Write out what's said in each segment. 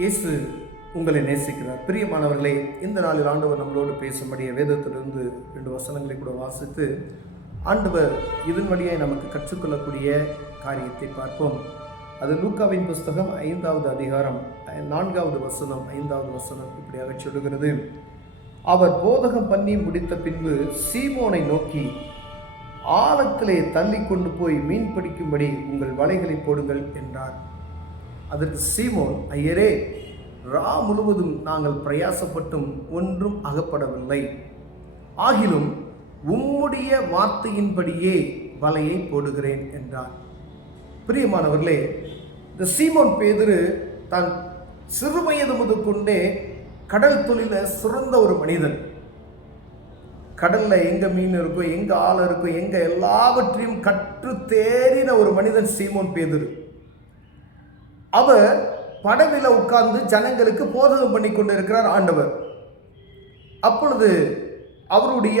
இயேசு உங்களை நேசிக்கிறார். பிரியமானவர்களே, இந்த நாளில் ஆண்டவர் நம்மளோடு பேசும்படிய வேதத்திலிருந்து 2 வசனங்களை கூட வாசித்து ஆண்டவர் இதன் வழியாய் நமக்கு கற்றுக்கொள்ளக்கூடிய காரியத்தை பார்ப்போம். அது லூக்காவின் புஸ்தகம் 5வது அதிகாரம் 4வது வசனம் 5வது வசனம் இப்படியாக சொல்லுகிறது. அவர் போதகம் பண்ணி முடித்த பின்பு சீமோனை நோக்கி, ஆழத்திலே தள்ளி கொண்டு போய் மீன் பிடிக்கும்படி உங்கள் வலைகளை போடுங்கள் என்றார். அதற்கு சீமோன், ஐயரே, ரா முழுவதும் நாங்கள் பிரயாசப்பட்டும் ஒன்றும் அகப்படவில்லை, ஆகிலும் உம்முடைய வார்த்தையின்படியே வலையை போடுகிறேன் என்றார். பிரியமானவர்களே, இந்த சீமோன் பேதுரு தான் சிறுவயது முதற்கொண்டே கடல் தொழில சிறந்த ஒரு மனிதன். கடல்ல எங்க மீன் இருக்கோ, எங்க ஆள் இருக்கோ, எங்க எல்லாவற்றையும் கற்று தேறின ஒரு மனிதன் சீமோன் பேதுரு. அவர் படவில உட்கார்ந்து ஜனங்களுக்கு போதகம் பண்ணி கொண்டு இருக்கிறார் ஆண்டவர். அப்பொழுது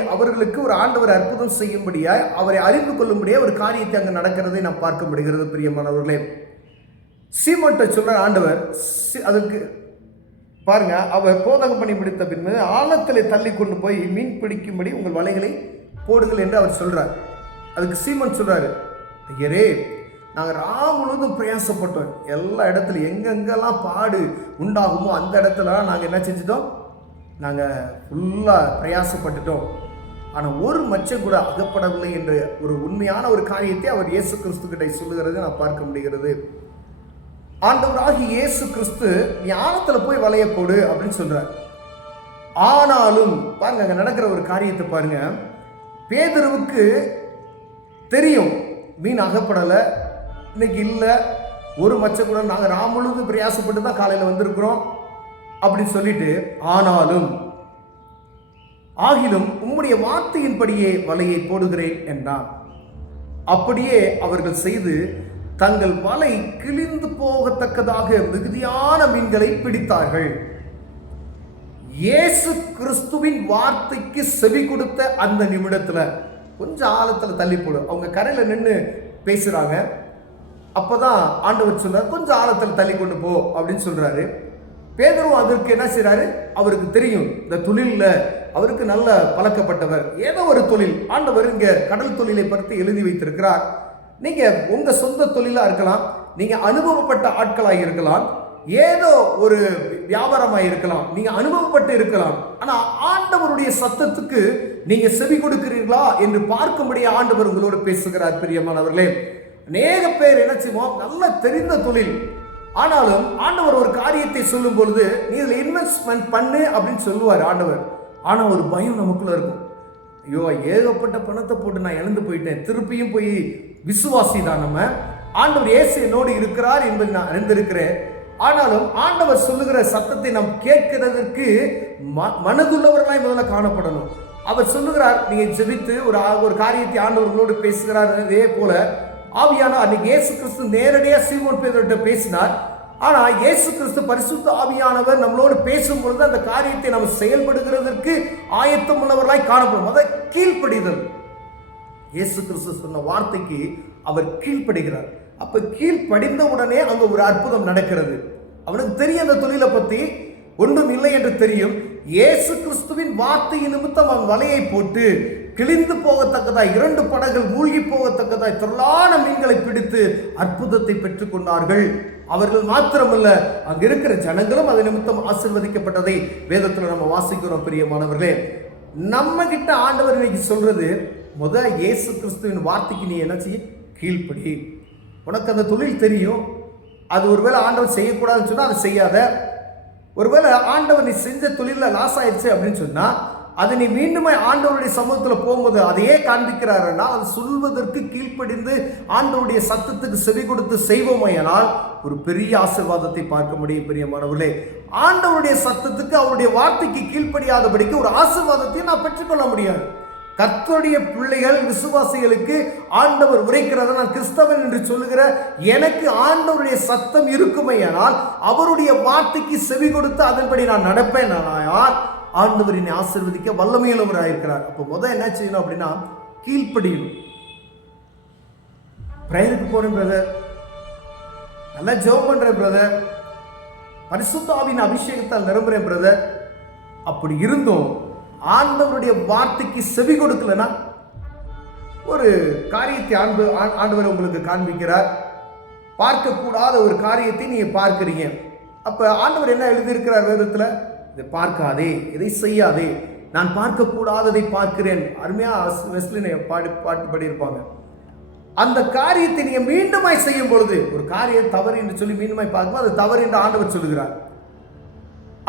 அவர்களுக்கு ஒரு ஆண்டவர் அற்புதம் செய்யும்படியாய், அவரை அறிந்து கொள்ளும்படியா ஒரு காரியத்தை அங்கு நடக்கிறதை நாம் பார்க்க முடிகிறது. பிரியமானவர்களே, சீமோன்ட்ட சொல்ற ஆண்டவர், அதுக்கு பாருங்க, அவர் போதகம் பண்ணி முடித்த பின்பு ஆழத்திலே தள்ளி கொண்டு போய் மீன் பிடிக்கும்படி உங்கள் வலைகளை போடுங்கள் என்று அவர் சொல்றார். அதுக்கு சீமோன் சொல்றாரு, ஐயரே, நாங்கள் ரா முழுவதும் பிரயாசப்பட்டோம், எல்லா இடத்துல எங்கெங்கெல்லாம் பாடு உண்டாகுமோ அந்த இடத்துலலாம் நாங்கள் என்ன செஞ்சிட்டோம், நாங்கள் ஃபுல்லாக பிரயாசப்பட்டுட்டோம், ஆனால் ஒரு மச்சம் கூட அகப்படவில்லை என்ற ஒரு உண்மையான ஒரு காரியத்தை அவர் இயேசு கிறிஸ்து கிட்ட சொல்லுகிறது நான் பார்க்க முடிகிறது. ஆண்டவராகி இயேசு கிறிஸ்து, நீ ஆழத்தில் போய் வலைய போடு அப்படின்னு சொல்றார். ஆனாலும் பாருங்க, அங்கே நடக்கிற ஒரு காரியத்தை பாருங்க. பேதுருவுக்கு தெரியும் மீன் அகப்படலை, இன்னைக்கு இல்லை, ஒரு மச்சம் கூட, நாங்கள் ரா முழுவதும் பிரயாசப்பட்டு தான் காலையில் வந்திருக்கிறோம் அப்படின்னு சொல்லிட்டு, ஆகிலும் உம்முடைய வார்த்தையின்படியே வலையை போடுகிறேன் என்றார். அப்படியே அவர்கள் செய்து தங்கள் வலை கிழிந்து போகத்தக்கதாக மிகுதியான மீன்களை பிடித்தார்கள். இயேசு கிறிஸ்துவின் வார்த்தைக்கு செவி கொடுத்த அந்த நிமிடத்துல கொஞ்சம் ஆழத்துல தள்ளி போடு. அவங்க கரையில நின்று பேசுறாங்க. அப்பதான் ஆண்டவர் சொல்றாரு, கொஞ்சம் ஆழத்துல தள்ளி கொண்டு போ அப்படின்னு சொல்றாரு. பேதுரு அதற்கு என்ன செய்யறாரு, அவருக்கு தெரியும் இந்த தொழில்ல அவருக்கு நல்ல பழக்கப்பட்டவர், ஏதோ ஒரு தொழில் ஆண்டவர் இங்க கடல் தொழிலை பற்றி எழுதி வைத்திருக்கிறார். நீங்க உங்க சொந்த தொழிலா இருக்கலாம், நீங்க அனுபவப்பட்ட ஆட்களாக இருக்கலாம், ஏதோ ஒரு வியாபாரமாக இருக்கலாம், நீங்க அனுபவப்பட்டு இருக்கலாம். ஆனா ஆண்டவருடைய சத்தத்துக்கு நீங்க செவி கொடுக்கிறீர்களா என்று பார்க்கும்படியே ஆண்டவர் உங்களோடு பேசுகிறார். பிரியமானவர்களே, அநேக பேர் என்ன செய்வோம், நல்ல தெரிந்த தொழில், ஆனாலும் ஆண்டவர் ஒரு காரியத்தை சொல்லும் பொழுது நீ இதில் இன்வெஸ்ட்மெண்ட் பண்ணு அப்படின்னு சொல்லுவார் ஆண்டவர். ஆனா ஒரு பயம் நமக்குள்ள இருக்கும், ஐயோ ஏகப்பட்ட பணத்தை போட்டு நான் இழந்து போயிட்டேன், திருப்பியும் போய் விசுவாசி தான் நம்ம, ஆண்டவர் இயேசு என்னோடு இருக்கிறார் என்பதை நான் அறிந்திருக்கிறேன். ஆனாலும் ஆண்டவர் சொல்லுகிற சத்தத்தை நாம் கேட்கிறதற்கு மனதுள்ளவர்களாய் முதல்ல காணப்படணும். அவர் சொல்லுகிறார், நீங்க ஜெபித்து ஒரு காரியத்தை ஆண்டவர்களோடு பேசுகிறார். அதே போல ஆவியான அன்னைக்கு இயேசு கிறிஸ்து நேரடியாக சீமோன் பேதுருவிட்ட பேசினார். ஆனா இயேசு கிறிஸ்து பரிசுத்த ஆவியானவர் நம்மளோடு பேசும் பொழுது அந்த காரியத்தை நம்ம செயல்படுகிறதற்கு ஆயத்தம் உள்ளவர்களாய் காணப்படும். அதை கீழ்ப்படிதல். இயேசு கிறிஸ்து சொன்ன வார்த்தைக்கு அவர் கீழ்ப்படுகிறார். அப்ப கீழ்ப்படிந்த உடனே அங்க ஒரு அற்புதம் நடக்கிறது. அவனுக்கு தெரியும் அந்த தொழிலை பத்தி ஒன்றும் இல்லை என்று தெரியும். இயேசு கிறிஸ்துவின் வார்த்தை நிமித்தம் அவன் வலையை போட்டு கிழிந்து போகத்தக்கதாய் 2 படகுகள் மூழ்கி போகத்தக்கதாய் திரளான மீன்களை பிடித்து அற்புதத்தை பெற்றுக் கொண்டார்கள். அவர்கள் மாத்திரமல்ல, அங்க இருக்கிற ஜனங்களும் அது நிமித்தம் ஆசீர்வதிக்கப்பட்டதை வேதத்துல நம்ம வாசிக்கிறோம். பிரியமானவர்களே, நம்ம கிட்ட ஆண்டவர் இன்னைக்கு சொல்றது, இயேசு கிறிஸ்துவின் வார்த்தைக்கு நீ என்ன செய்ய, கீழ்ப்படி. உனக்கு அந்த தொழில் தெரியும், அது ஒருவேளை ஆண்டவர் செய்யக்கூடாதுன்னு சொன்னா அதை செய்யாத. ஒருவேளை ஆண்டவர் நீ செஞ்ச தொழில லாஸ் ஆயிடுச்சு அப்படின்னு சொன்னா அது நீ மீண்டும் ஆண்டவருடைய சமூகத்தில் போகும்போது அதையே காண்பிக்கிறாருன்னா அது சொல்வதற்கு கீழ்ப்படிந்து ஆண்டவருடைய சத்தத்துக்கு செவி கொடுத்து செய்வோமையானால் ஒரு பெரிய ஆசீர்வாதத்தை பார்க்க முடியும். பிரியமானவர்களே, ஆண்டவருடைய சத்தத்துக்கு அவருடைய வார்த்தைக்கு கீழ்ப்படியாதபடிக்கு ஒரு ஆசீர்வாதத்தையும் நான் பெற்றுக்கொள்ள முடியாது. கர்த்தருடைய பிள்ளைகள் விசுவாசிகளுக்கு ஆண்டவர் உரைக்கிறத நான் கிறிஸ்தவன் என்று சொல்லுகிற எனக்கு ஆண்டவருடைய சத்தம் இருக்குமையானால் அவருடைய வார்த்தைக்கு செவி கொடுத்து அதன்படி நான் நடப்பேன். ஆண்டவர் என்னை ஆசீர்வதிக்க வல்லமையுள்ளவராயிருக்கிறார். அப்போ என்ன செய்யணும் அப்படின்னா, கீழ்ப்படியணும். பிரேயருக்கு போறேன் பிரதர், நல்லா ஜெபம் பண்றேன் பிரதர், பரிசுத்த ஆவியின் அபிஷேகத்தால் நிரம்புறேன் பிரதர். அப்படி இருந்தும் ஆண்டவருடைய வார்த்தைக்கு செவி கொடுக்கலனா ஒரு காரியத்தை ஆண்டவர் உங்களுக்கு காண்பிக்கிறார். பார்க்கக்கூடாத ஒரு காரியத்தை நீங்க பார்க்கிறீங்க. அப்ப ஆண்டவர் என்ன எழுதியிருக்கிறார் வேதத்துல? இதை பார்க்காதே, இதை செய்யாதே, நான் பார்க்கக்கூடாததை பார்க்கிறேன். அருமையா வெஸ்லினை பாட்டு பாடியிருப்பாங்க. அந்த காரியத்தை நீங்க மீண்டுமாய் செய்யும் பொழுது, ஒரு காரியம் தவறு என்று சொல்லி மீண்டுமாய் பார்க்கும்போது அது தவறு என்று ஆண்டவர் சொல்லுகிறார்.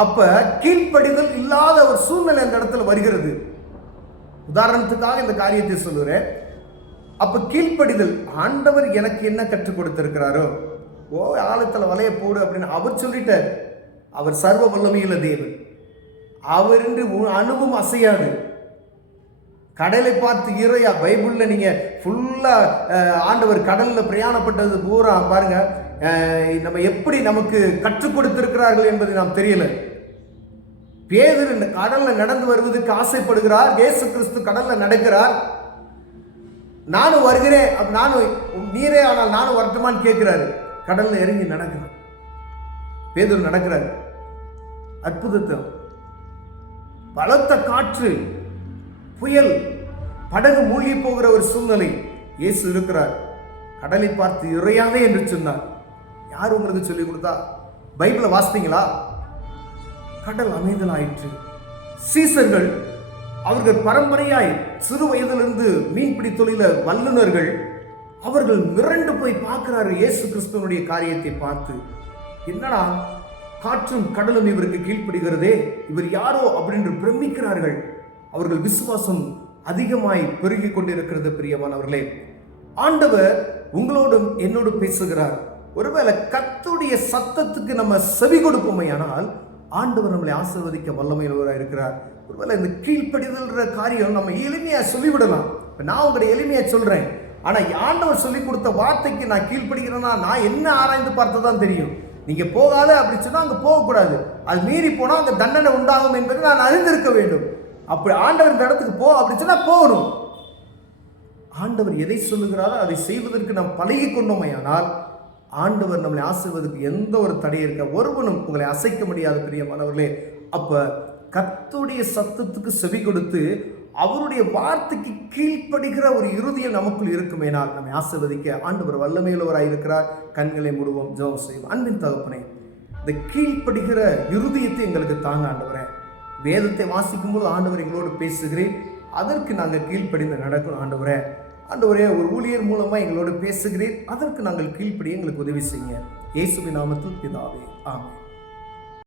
அப்ப கீழ்ப்படிதல் இல்லாத ஒரு சூழ்நிலை அந்த இடத்துல வருகிறது. உதாரணத்துக்காக இந்த காரியத்தை சொல்லுறேன். அப்ப கீழ்ப்படிதல், ஆண்டவர் எனக்கு என்ன கற்றுக் கொடுத்திருக்கிறாரோ, ஆழத்துல வலைய போடு அப்படின்னு அவர் சொல்லிட்டார். அவர் சர்வ வல்லமையுள்ள தேவன். அவர் என்று அணுவும் அசையாது. கடலை பார்த்து இறையா, பைபிள்ல நீங்க ஃபுல்லா ஆண்டவர் கடல்ல பிரயாணப்பட்டது பூரா பாருங்க. நம்ம எப்படி நமக்கு கற்றுக் கொடுத்திருக்கிறார்கள் என்பது நாம் தெரியல. பேதுரு கடல்ல நடந்து வருவதற்கு ஆசைப்படுகிறார். இயேசு கிறிஸ்து கடல்ல நடக்கிறார். நானும் வருகிறேன், நானும் நீரே ஆனால் நானும் வரட்டுமான்னு கேட்கிறாரு. கடல்ல இறங்கி நடக்கிறார். பேதுரு நடக்கிறார். அற்புதத்தை, பலத்த காற்று, புயல், படகு மூழ்கி போகிற ஒரு சூழ்நிலை. இயேசு இருக்கிறார். கடலை பார்த்து இறையாதே என்று சொன்னார். யார் உங்களுக்கு சொல்லிக் கொடுத்தா? பைபிளை வாசித்தீங்களா? கடல் அமைதலாயிற்று. சீசர்கள், அவர்கள் பரம்பரையாய் சிறு வயதிலிருந்து மீன்பிடி தொழில வல்லுநர்கள், அவர்கள் மிரண்டு போய் பார்க்கிறார்கள் இயேசு கிறிஸ்துவனுடைய காரியத்தை பார்த்து. என்னடா, காற்றும் கடலும் இவருக்கு கீழ்ப்படுகிறதே, இவர் யாரோ அப்படின்னு பிரமிக்கிறார்கள். அவர்கள் விசுவாசம் அதிகமாய் பெருகி கொண்டிருக்கிறது. பிரியமானவர்களே, ஆண்டவர் உங்களோடும் என்னோடு பேசுகிறார். ஒருவேளை கர்த்தருடைய சத்தத்துக்கு நம்ம செவி கொடுப்போமையானால் ஆண்டவர் நம்மளை ஆசீர்வதிக்க வல்லமையுள்ளவராக இருக்கிறார். ஒருவேளை இந்த கீழ்ப்படிதல்ன்ற காரியம் நம்ம எளிமையா சொல்லிவிடலாம். நான் உங்களுடைய எளிமையா சொல்றேன். ஆனா ஆண்டவர் சொல்லி கொடுத்த வார்த்தைக்கு நான் கீழ்ப்படுகிறேன்னா நான் என்ன ஆராய்ந்து பார்த்ததான் தெரியும். நீங்க போகாத அப்படி சொன்னா அங்க போகக்கூடாது. அது மீறி போனா அங்க தண்டனை உண்டாகும் என்பதை நான் அறிந்திருக்க வேண்டும். அப்படி ஆண்டவர் இந்த இடத்துக்கு போ அப்படி சொன்னா போகணும். ஆண்டவர் எதை சொல்லுகிறாரோ அதை செய்வதற்கு நாம் பழகி கொண்டோமையானால் ஆண்டவர் நம்மளை ஆசீர்வதற்கு எந்த ஒரு தடை இருக்க, ஒருவனும் உங்களை அசைக்க முடியாது. பிரியமானவர்களே, அப்ப கர்த்தருடைய சத்தத்துக்கு செவி கொடுத்து அவருடைய வார்த்தைக்கு கீழ்ப்படுகிற ஒரு இருதயம் நமக்குள் இருக்குமேனால் நம்மை ஆசீர்வதிக்க ஆண்டவர் வல்லமையுள்ளவராய் இருக்கிறார். கண்களை மூடுவோம், ஜெபம் செய்வோம். அன்பின் தகப்பனே, இந்த கீழ்ப்படுகிற இருதயத்தை எங்களுக்கு தாங்க ஆண்டவரே. வேதத்தை வாசிக்கும் போது ஆண்டவர் எங்களோடு பேசுகிறேன். அதற்கு நாங்கள் கீழ்ப்படிந்து நடக்கணும் ஆண்டவரே. ஆண்டவரே, ஒரு ஊழியர் மூலமா எங்களோடு பேசுகிறேன். அதற்கு நாங்கள் கீழ்ப்படி எங்களுக்கு உதவி செய்யுங்க. இயேசுவின் நாமத்தில் பிதாவே, ஆமென்.